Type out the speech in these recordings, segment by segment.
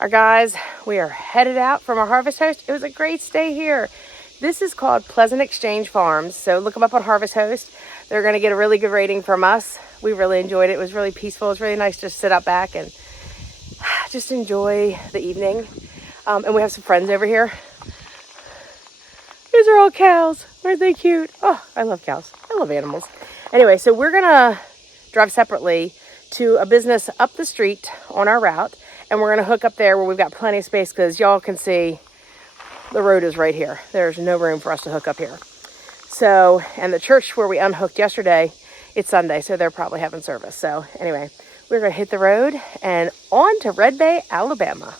Our guys, we are headed out from our Harvest Host. It was a great stay here. This is called Pleasant Exchange Farms. So look them up on Harvest Host. They're going to get a really good rating from us. We really enjoyed it. It was really peaceful. It was really nice to sit out back and just enjoy the evening. And we have some friends over here. These are all cows. Aren't they cute? Oh, I love cows. I love animals. Anyway, so we're going to drive separately to a business up the street on our route. And we're going to hook up there where we've got plenty of space because y'all can see the road is right here. There's no room for us to hook up here. So, and the church where we unhooked yesterday, it's Sunday, so they're probably having service. So anyway, we're going to hit the road and on to Red Bay, Alabama.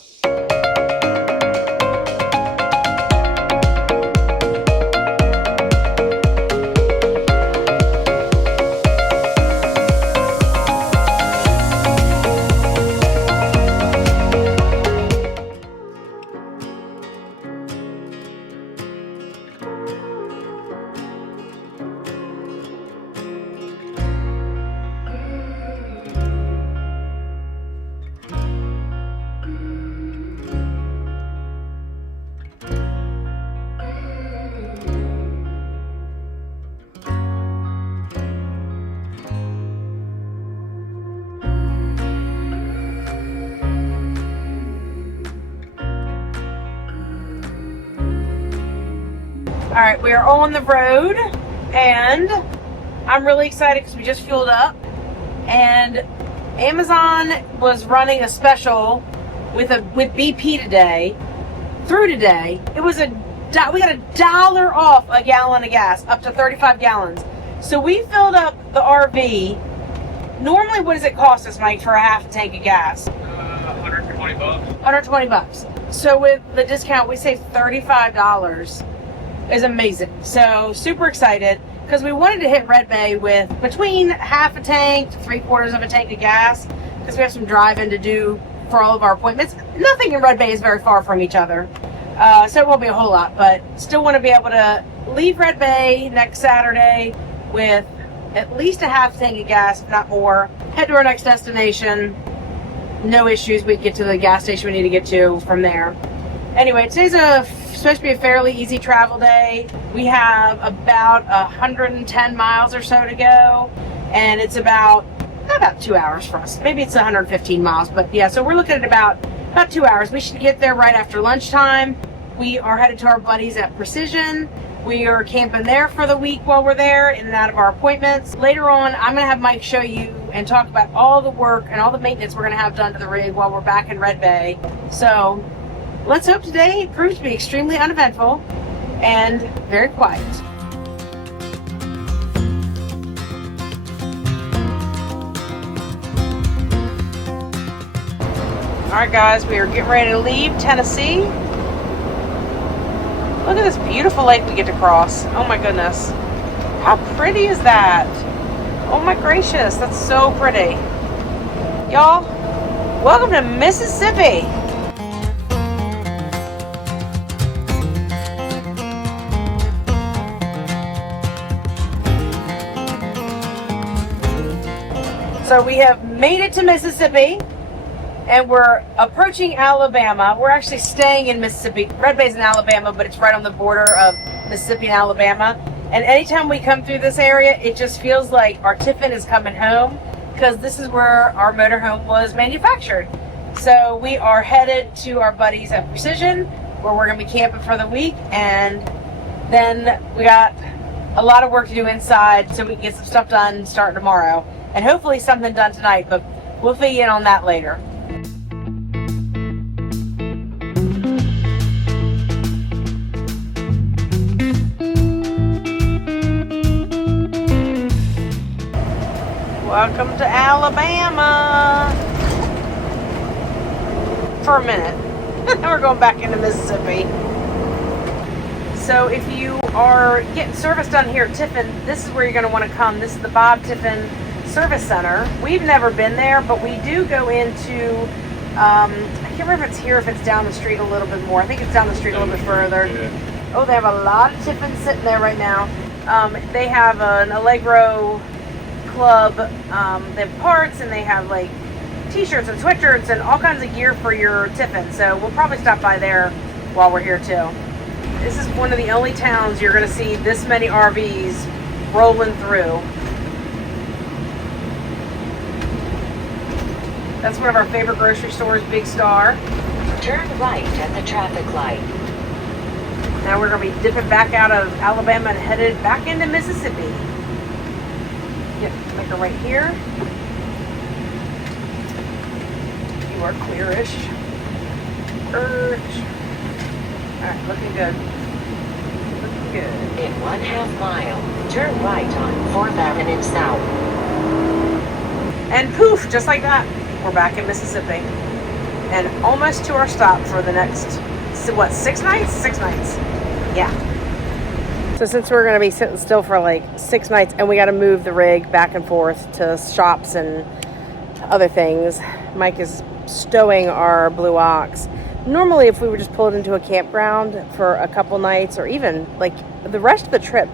All right, we are on the road, and I'm really excited because we just fueled up, and Amazon was running a special with BP today. It was we got $1 off a gallon of gas, up to 35 gallons. So we filled up the RV. Normally, what does it cost us, Mike, for a half tank of gas? 120 bucks. 120 bucks. So with the discount, we saved $35. Is amazing. So super excited because we wanted to hit Red Bay with between half a tank to 3/4 of a tank of gas because we have some driving to do for all of our appointments. Nothing in Red Bay is very far from each other, so it won't be a whole lot, but still want to be able to leave Red Bay next Saturday with at least a half tank of gas, if not more. Head to our next destination. No issues. We get to the gas station we need to get to from there. Anyway, today's supposed to be a fairly easy travel day. We have about 110 miles or so to go, and it's about 2 hours for us. Maybe it's 115 miles, but yeah, so we're looking at about 2 hours. We should get there right after lunchtime. We are headed to our buddies at Precision. We are camping there for the week while we're there, in and out of our appointments. Later on, I'm going to have Mike show you and talk about all the work and all the maintenance we're going to have done to the rig while we're back in Red Bay. So let's hope today proves to be extremely uneventful and very quiet. Alright guys, we are getting ready to leave Tennessee. Look at this beautiful lake we get to cross. Oh my goodness. How pretty is that? Oh my gracious, that's so pretty. Y'all, welcome to Mississippi. So we have made it to Mississippi, and we're approaching Alabama. We're actually staying in Mississippi. Red Bay's in Alabama, but it's right on the border of Mississippi and Alabama. And anytime we come through this area, it just feels like our Tiffin is coming home because this is where our motorhome was manufactured. So we are headed to our buddies at Precision, where we're going to be camping for the week. And then we got a lot of work to do inside so we can get some stuff done starting tomorrow. And hopefully something done tonight, but we'll fill you in on that later. Welcome to Alabama. For a minute. Now we're going back into Mississippi. So if you are getting service done here at Tiffin, this is where you're going to want to come. This is the Bob Tiffin Service Center. We've never been there, but we do go into, I can't remember if it's here, if it's down the street a little bit more. I think it's down the street a little bit further. Yeah. Oh, they have a lot of Tiffin sitting there right now. They have an Allegro club. They have parts, and they have like t-shirts and sweatshirts and all kinds of gear for your Tiffin. So we'll probably stop by there while we're here too. This is one of the only towns you're going to see this many RVs rolling through. That's one of our favorite grocery stores, Big Star. Turn right at the traffic light. Now we're going to be dipping back out of Alabama and headed back into Mississippi. Yep, make a right here. You are clearish. Alright, looking good. Looking good. In 1/2 mile, turn right on 4th Avenue South. And poof, just like that, we're back in Mississippi. And almost to our stop for the next, what, 6 nights? 6 nights. Yeah. So since we're going to be sitting still for like 6 nights and we got to move the rig back and forth to shops and other things, Mike is stowing our Blue Ox. Normally, if we would just pull it into a campground for a couple nights or even like the rest of the trip,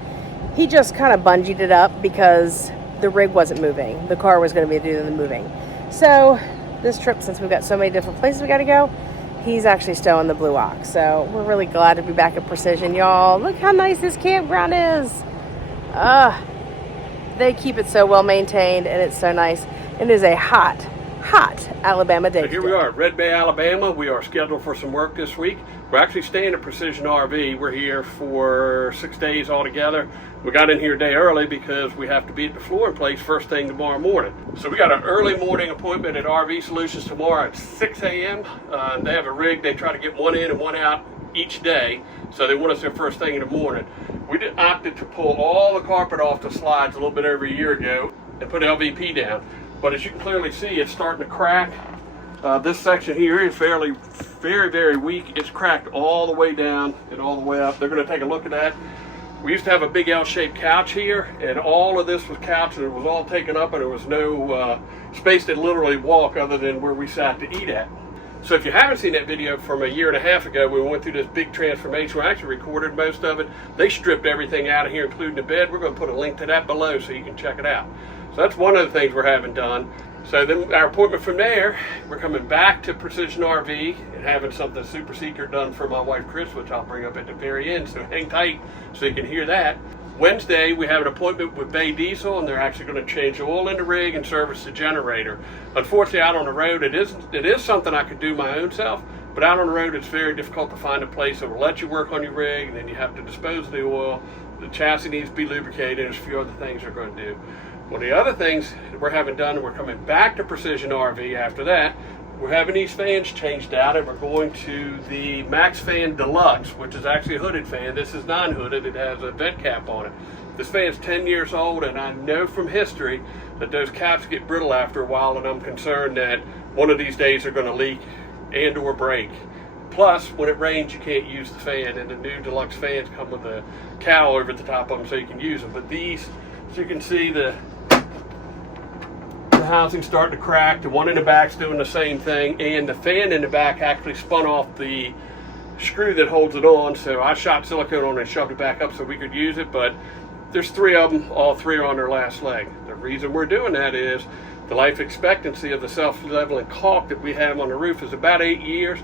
he just kind of bungeed it up because the rig wasn't moving. The car was going to be doing the moving. So this trip, since we've got so many different places we got to go, he's actually stowing the Blue Ox. So we're really glad to be back at Precision, y'all. Look how nice this campground is. They keep it so well maintained and it's so nice. It is a hot Alabama day. So here we are at Red Bay, Alabama. We are scheduled for some work this week. We're actually staying at Precision RV. We're here for 6 days altogether. We got in here a day early because we have to be at the flooring place first thing tomorrow morning. So we got an early morning appointment at RV Solutions tomorrow at 6 a.m. They have a rig. They try to get one in and one out each day. So they want us there first thing in the morning. We opted to pull all the carpet off the slides a little bit over a year ago and put LVP down. But as you can clearly see, it's starting to crack. This section here is very weak. It's cracked all the way down and all the way up. They're going to take a look at that. We used to have a big L-shaped couch here, and all of this was couch, and it was all taken up, and there was no space to literally walk other than where we sat to eat at. So if you haven't seen that video from a year and a half ago, we went through this big transformation. We actually recorded most of it. They stripped everything out of here, including the bed. We're going to put a link to that below so you can check it out. So that's one of the things we're having done. So then our appointment from there, we're coming back to Precision RV and having something super secret done for my wife Kris, which I'll bring up at the very end, so hang tight so you can hear that. Wednesday, we have an appointment with Bay Diesel, and they're actually going to change the oil in the rig and service the generator. Unfortunately, out on the road, it is something I could do my own self, but out on the road, it's very difficult to find a place that will let you work on your rig, and then you have to dispose of the oil. The chassis needs to be lubricated, and there's a few other things they're going to do. One of the other things that we're having done, and we're coming back to Precision RV after that, we're having these fans changed out, and we're going to the Max Fan Deluxe, which is actually a hooded fan. This is non-hooded. It has a vent cap on it. This fan's 10 years old, and I know from history that those caps get brittle after a while, and I'm concerned that one of these days they're going to leak and or break. Plus, when it rains, you can't use the fan, and the new deluxe fans come with a cowl over the top of them so you can use them. But these, as you can see, the housing's starting to crack. The one in the back's doing the same thing, and the fan in the back actually spun off the screw that holds it on, so I shot silicone on it and shoved it back up so we could use it. But there's 3 of them, all 3 are on their last leg. The reason we're doing that is the life expectancy of the self-leveling caulk that we have on the roof is about 8 years.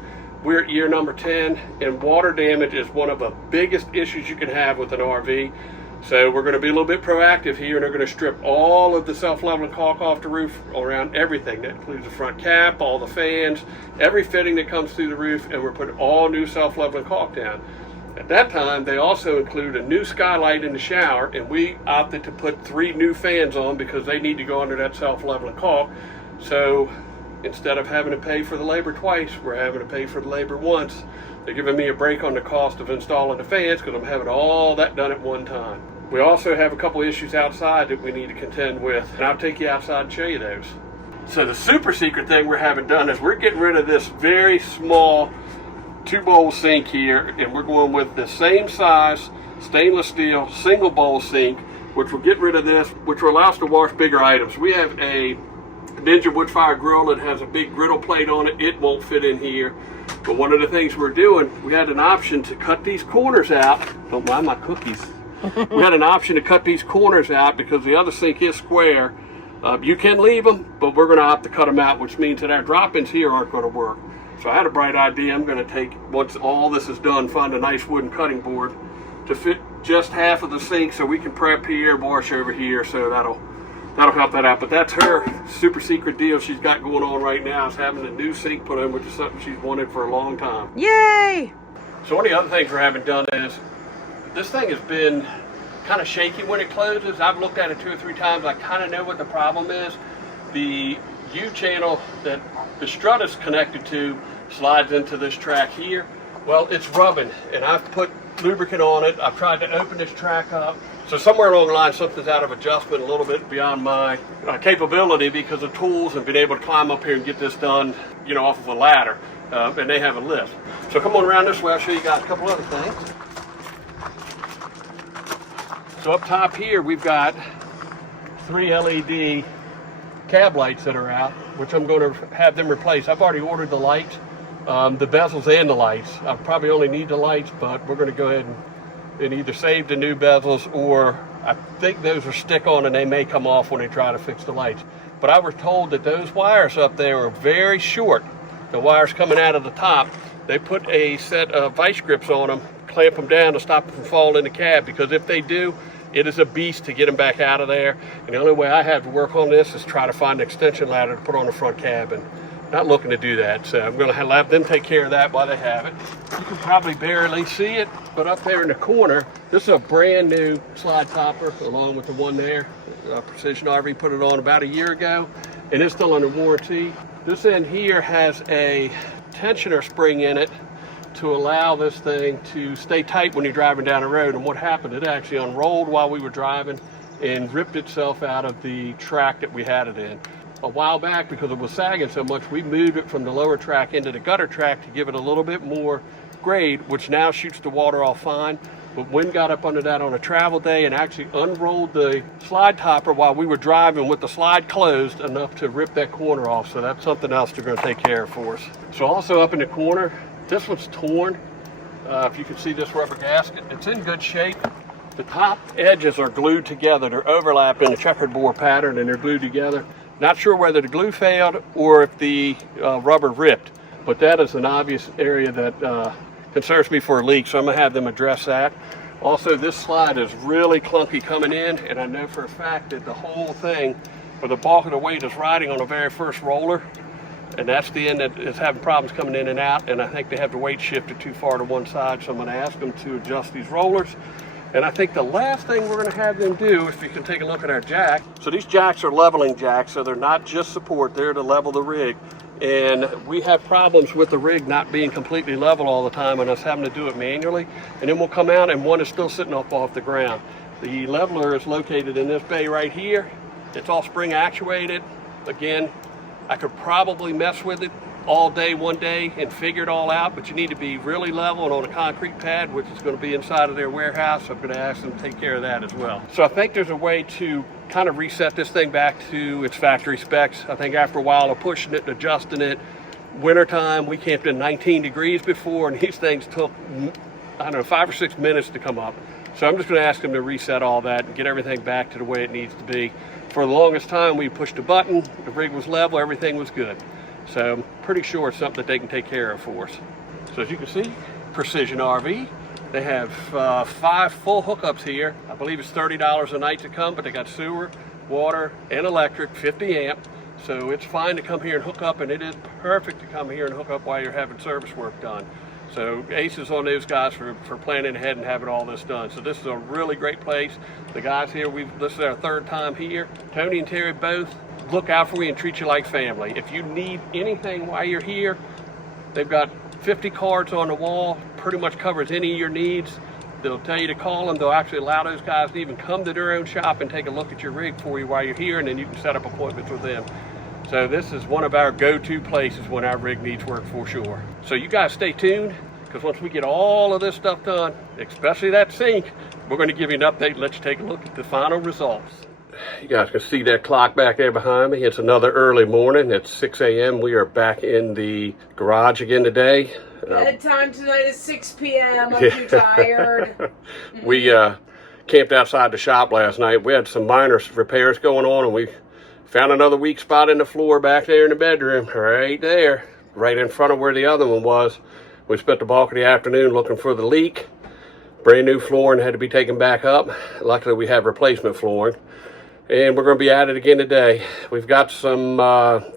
We're at year number 10, and water damage is one of the biggest issues you can have with an RV. So we're going to be a little bit proactive here, and they're going to strip all of the self-leveling caulk off the roof around everything. That includes the front cap, all the fans, every fitting that comes through the roof, and we're putting all new self-leveling caulk down. At that time, they also include a new skylight in the shower, and we opted to put 3 new fans on because they need to go under that self-leveling caulk. So instead of having to pay for the labor twice, we're having to pay for the labor once. They're giving me a break on the cost of installing the fans because I'm having all that done at one time. We also have a couple issues outside that we need to contend with, and I'll take you outside and show you those. So the super secret thing we're having done is we're getting rid of this very small 2-bowl sink here, and we're going with the same size stainless steel single bowl sink, which will get rid of this, which will allow us to wash bigger items. We have a Ninja wood fire grill that has a big griddle plate on it. It won't fit in here. But one of the things we're doing, we had an option to cut these corners out. Don't mind my cookies. We had an option to cut these corners out because the other sink is square. You can leave them, but we're going to opt to cut them out, which means that our drop-ins here aren't going to work. So I had a bright idea. I'm going to take, once all this is done, find a nice wooden cutting board to fit just half of the sink so we can prep here, wash over here. So that'll help that out. But that's her super secret deal she's got going on right now, is having a new sink put in, which is something she's wanted for a long time. Yay! So one of the other things we're having done is, this thing has been kind of shaky when it closes. I've looked at it 2 or 3 times. I kind of know what the problem is. The U-channel that the strut is connected to slides into this track here. Well, it's rubbing, and I've put lubricant on it. I've tried to open this track up. So somewhere along the line, something's out of adjustment, a little bit beyond my capability because of tools and being able to climb up here and get this done, you know, off of a ladder. And they have a lift. So come on around this way, I'll show you guys a couple other things. So up top here, we've got 3 LED cab lights that are out, which I'm going to have them replaced. I've already ordered the lights, the bezels and the lights. I probably only need the lights, but we're going to go ahead and either save the new bezels, or I think those are stick-on and they may come off when they try to fix the lights. But I was told that those wires up there are very short. The wires coming out of the top, they put a set of vice grips on them, clamp them down to stop them from falling in the cab, because if they do, it is a beast to get them back out of there. And the only way I have to work on this is try to find an extension ladder to put on the front cab, and not looking to do that. So I'm going to have them take care of that while they have it. You can probably barely see it, but up there in the corner, this is a brand new slide topper along with the one there. Precision RV put it on about a year ago, and it's still under warranty. This end here has a tensioner spring in it to allow this thing to stay tight when you're driving down the road. And what happened, it actually unrolled while we were driving and ripped itself out of the track that we had it in. A while back, because it was sagging so much, we moved it from the lower track into the gutter track to give it a little bit more grade, which now shoots the water off fine. But wind got up under that on a travel day and actually unrolled the slide topper while we were driving with the slide closed enough to rip that corner off. So that's something else they're going to take care of for us. So also up in the corner, this one's torn. If you can see this rubber gasket, it's in good shape. The top edges are glued together. They're overlapped in a checkerboard pattern and they're glued together. Not sure whether the glue failed or if the rubber ripped, but that is an obvious area that concerns me for a leak, so I'm going to have them address that. Also, this slide is really clunky coming in, and I know for a fact that the whole thing, or the bulk of the weight, is riding on the very first roller, and that's the end that is having problems coming in and out, and I think they have the weight shifted too far to one side, so I'm going to ask them to adjust these rollers. And I think the last thing we're going to have them do, if you can take a look at our jack, so these jacks are leveling jacks, so they're not just support, they're to level the rig. And we have problems with the rig not being completely level all the time and us having to do it manually. And then we'll come out and one is still sitting up off the ground. The leveler is located in this bay right here. It's all spring actuated. Again, I could probably mess with it all day one day and figure it all out, but you need to be really level and on a concrete pad, which is going to be inside of their warehouse. So I'm going to ask them to take care of that as well. So I think there's a way to kind of reset this thing back to its factory specs. I think after a while of pushing it and adjusting it, wintertime, we camped in 19 degrees before, and these things took, I don't know, 5 or 6 minutes to come up. So I'm just going to ask them to reset all that and get everything back to the way it needs to be. For the longest time, we pushed a button, the rig was level, everything was good. So I'm pretty sure it's something that they can take care of for us. So as you can see, Precision RV. They have 5 full hookups here. I believe it's $30 a night to come, but they got sewer, water, and electric, 50 amp. So it's fine to come here and hook up, and it is perfect to come here and hook up while you're having service work done. So aces on those guys for planning ahead and having all this done. So this is a really great place. The guys here, this is our 3rd time here. Tony and Terry both look out for you and treat you like family. If you need anything while you're here, they've got 50 cards on the wall, pretty much covers any of your needs. They'll tell you to call them. They'll actually allow those guys to even come to their own shop and take a look at your rig for you while you're here, and then you can set up appointments with them. So this is one of our go-to places when our rig needs work for sure. So you guys stay tuned, because once we get all of this stuff done, especially that sink, we're going to give you an update and let you take a look at the final results. You guys can see that clock back there behind me. It's another early morning. It's 6 a.m. We are back in the garage again today. Bedtime tonight is 6 p.m. I'm too tired. We camped outside the shop last night. We had some minor repairs going on, and we Found another weak spot in the floor back there in the bedroom, right there, right in front of where the other one was. We spent the bulk of the afternoon looking for the leak. Brand new flooring had to be taken back up. Luckily we have replacement flooring. And we're going to be at it again today. We've got some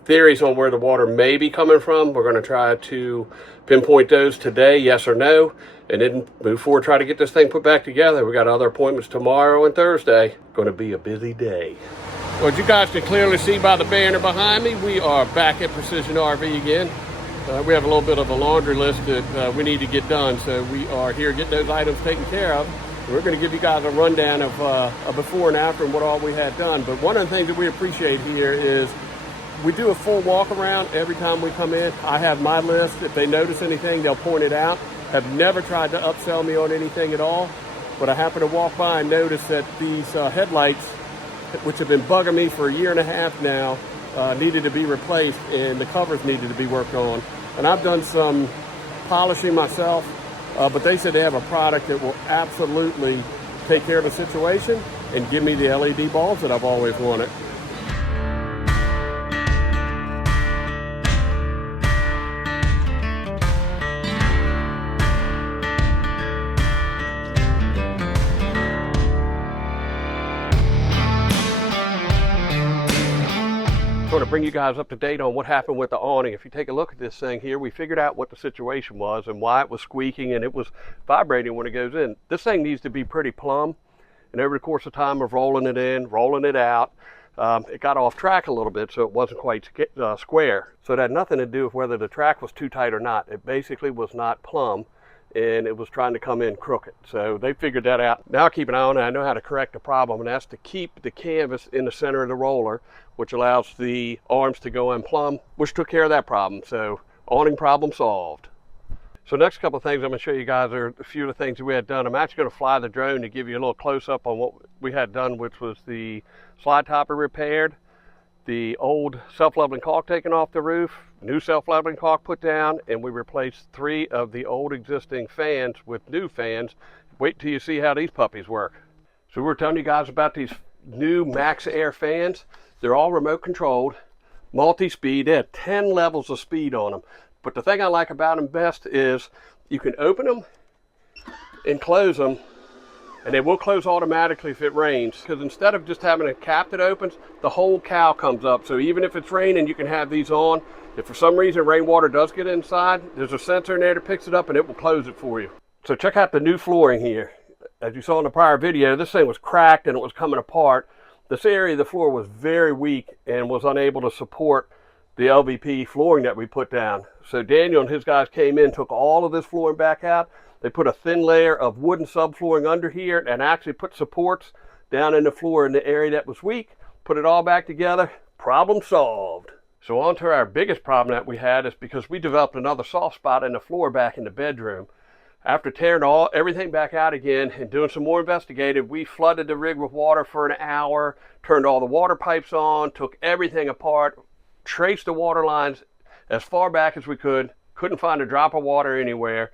theories on where the water may be coming from. We're going to try to pinpoint those today, yes or no, and then move forward, try to get this thing put back together. We got other appointments tomorrow and Thursday. Going to be a busy day. Well, as you guys can clearly see by the banner behind me, we are back at Precision RV again. We have a little bit of a laundry list that we need to get done, so we are here getting those items taken care of. We're going to give you guys a rundown of a before and after and what all we had done. But one of the things that we appreciate here is we do a full walk around every time we come in. I have my list. If they notice anything, they'll point it out. Have never tried to upsell me on anything at all. But I happen to walk by and notice that these headlights, which have been bugging me for a year and a half now, needed to be replaced, and the covers needed to be worked on. And I've done some polishing myself. But they said they have a product that will absolutely take care of the situation and give me the LED bulbs that I've always wanted. I want to bring you guys up to date on what happened with the awning. If you take a look at this thing here, we figured out what the situation was and why it was squeaking and it was vibrating when it goes in. This thing needs to be pretty plumb, and over the course of time of rolling it in, rolling it out, it got off track a little bit, so it wasn't quite square. So it had nothing to do with whether the track was too tight or not. It basically was not plumb, and it was trying to come in crooked. So they figured that out. Now I keep an eye on it. I know how to correct the problem, and that's to keep the canvas in the center of the roller, which allows the arms to go in plumb, which took care of that problem. So awning problem solved. So next couple of things I'm going to show you guys are a few of the things that we had done. I'm actually going to fly the drone to give you a little close-up on what we had done, which was the slide topper repaired, the old self-leveling caulk taken off the roof, new self-leveling caulk put down, and we replaced 3 of the old existing fans with new fans. Wait till you see how these puppies work. So we're telling you guys about these new Max Air fans. They're all remote controlled, multi-speed. They have 10 levels of speed on them. But the thing I like about them best is you can open them and close them, and they will close automatically if it rains. Because instead of just having a cap that opens, the whole cowl comes up. So even if it's raining, you can have these on. If for some reason rainwater does get inside, there's a sensor in there that picks it up and it will close it for you. So check out the new flooring here. As you saw in the prior video, this thing was cracked and it was coming apart. This area of the floor was very weak and was unable to support the LVP flooring that we put down. So Daniel and his guys came in, took all of this flooring back out. They put a thin layer of wooden subflooring under here and actually put supports down in the floor in the area that was weak. Put it all back together. Problem solved. So on to our biggest problem that we had is because we developed another soft spot in the floor back in the bedroom. After tearing everything back out again and doing some more investigating, we flooded the rig with water for an hour, turned all the water pipes on, took everything apart, traced the water lines as far back as we could, couldn't find a drop of water anywhere.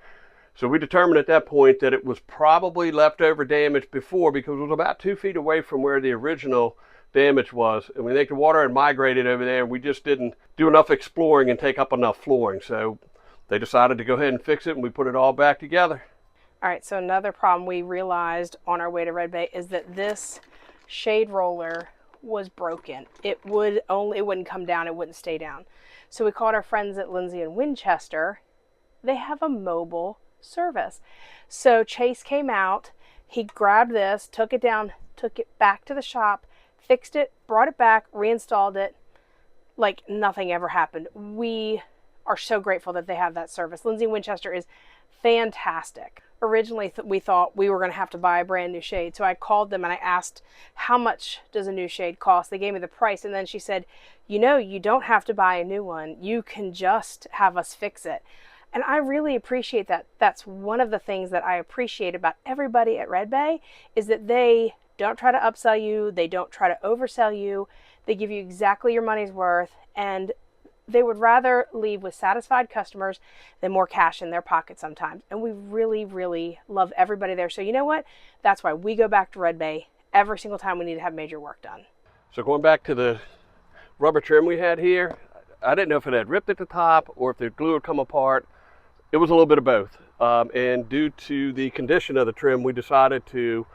So we determined at that point that it was probably leftover damage before, because it was about 2 feet away from where the original damage was. And we think the water had migrated over there, and we just didn't do enough exploring and take up enough flooring. So they decided to go ahead and fix it, and we put it all back together. All right, so another problem we realized on our way to Red Bay is that this shade roller was broken. It wouldn't come down, it wouldn't stay down. So we called our friends at Lindsey and Winchester. They have a mobile service. So Chase came out, he grabbed this, took it down, took it back to the shop, fixed it, brought it back, reinstalled it, like nothing ever happened. We are so grateful that they have that service. Lindsey Winchester is fantastic. Originally we thought we were going to have to buy a brand new shade, so I called them and I asked, how much does a new shade cost? They gave me the price, and then she said, you know, you don't have to buy a new one, you can just have us fix it. And I really appreciate that. That's one of the things that I appreciate about everybody at Red Bay, is that they don't try to upsell you, they don't try to oversell you, they give you exactly your money's worth, and they would rather leave with satisfied customers than more cash in their pocket sometimes. And we really, really love everybody there. So you know what? That's why we go back to Red Bay every single time we need to have major work done. So going back to the rubber trim we had here, I didn't know if it had ripped at the top or if the glue had come apart. It was a little bit of both. And due to the condition of the trim, we decided to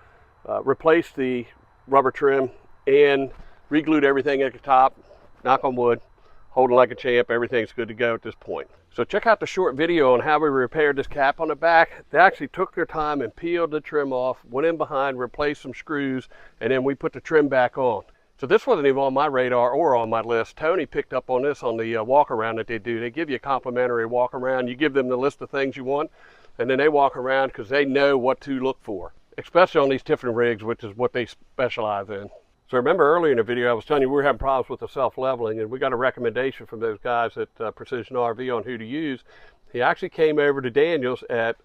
replace the rubber trim and re-glued everything at the top. Knock on wood, holding like a champ. Everything's good to go at this point. So check out the short video on how we repaired this cap on the back. They actually took their time and peeled the trim off, went in behind, replaced some screws, and then we put the trim back on. So this wasn't even on my radar or on my list. Tony picked up on this on the walk around that they do. They give you a complimentary walk around. You give them the list of things you want, and then they walk around because they know what to look for, especially on these Tiffin rigs, which is what they specialize in. So remember earlier in the video, I was telling you we were having problems with the self-leveling, and we got a recommendation from those guys at Precision RV on who to use. He actually came over to Daniel's at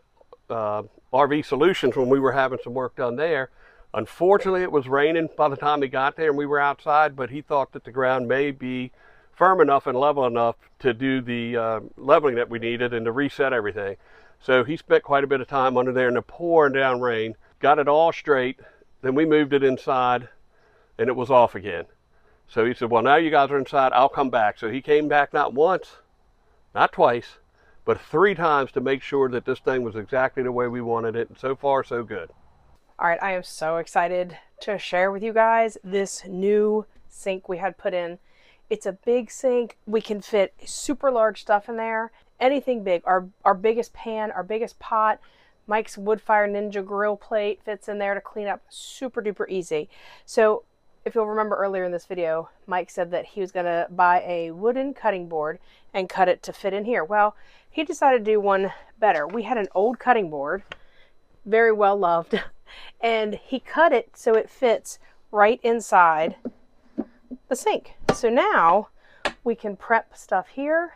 RV Solutions when we were having some work done there. Unfortunately, it was raining by the time he got there and we were outside, but he thought that the ground may be firm enough and level enough to do the leveling that we needed and to reset everything. So he spent quite a bit of time under there in the pouring down rain, got it all straight, then we moved it inside, and it was off again. So he said, well, now you guys are inside, I'll come back. So he came back not once, not twice, but 3 times to make sure that this thing was exactly the way we wanted it. And so far, so good. All right, I am so excited to share with you guys this new sink we had put in. It's a big sink. We can fit super large stuff in there. Anything big. Our biggest pan, our biggest pot, Mike's Woodfire Ninja grill plate fits in there to clean up super duper easy. So if you'll remember earlier in this video, Mike said that he was going to buy a wooden cutting board and cut it to fit in here. Well, he decided to do one better. We had an old cutting board, very well loved, and he cut it so it fits right inside the sink. So now we can prep stuff here,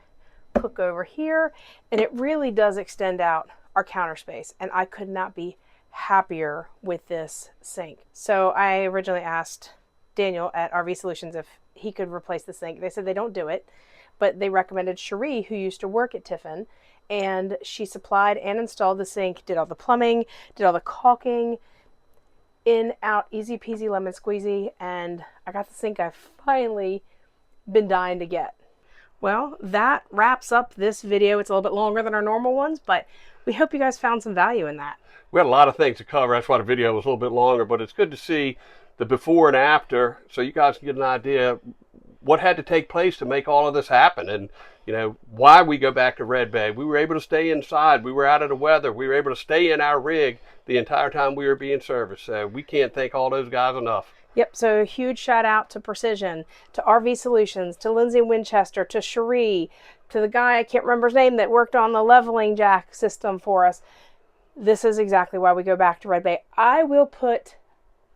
cook over here, and it really does extend out our counter space. And I could not be happier with this sink. So I originally asked Daniel at RV Solutions if he could replace the sink. They said they don't do it, but they recommended Cherie, who used to work at Tiffin, and she supplied and installed the sink, did all the plumbing, did all the caulking, in, out, easy peasy lemon squeezy, and I got the sink I've finally been dying to get. Well, that wraps up this video. It's a little bit longer than our normal ones, but we hope you guys found some value in that. We had a lot of things to cover. That's why the video was a little bit longer, but it's good to see the before and after so you guys can get an idea what had to take place to make all of this happen, and you know why we go back to Red Bay. We were able to stay inside. We were out of the weather. We were able to stay in our rig the entire time we were being serviced. So we can't thank all those guys enough. Yep, so a huge shout out to Precision, to RV Solutions, to Lindsey Winchester, to Cherie, to the guy, I can't remember his name, that worked on the leveling jack system for us. This is exactly why we go back to Red Bay. I will put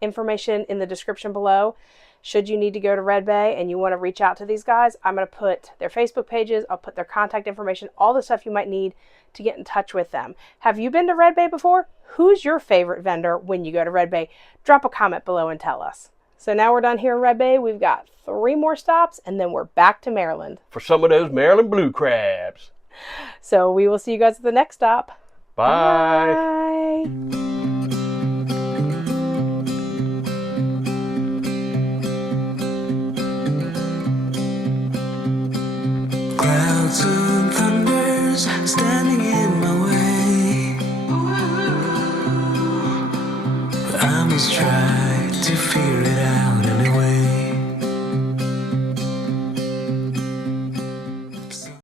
information in the description below. Should you need to go to Red Bay and you want to reach out to these guys, I'm going to put their Facebook pages, I'll put their contact information, all the stuff you might need to get in touch with them. Have you been to Red Bay before? Who's your favorite vendor when you go to Red Bay? Drop a comment below and tell us. So now we're done here in Red Bay. We've got 3 more stops and then we're back to Maryland. For some of those Maryland blue crabs. So we will see you guys at the next stop. Bye. Bye. Clouds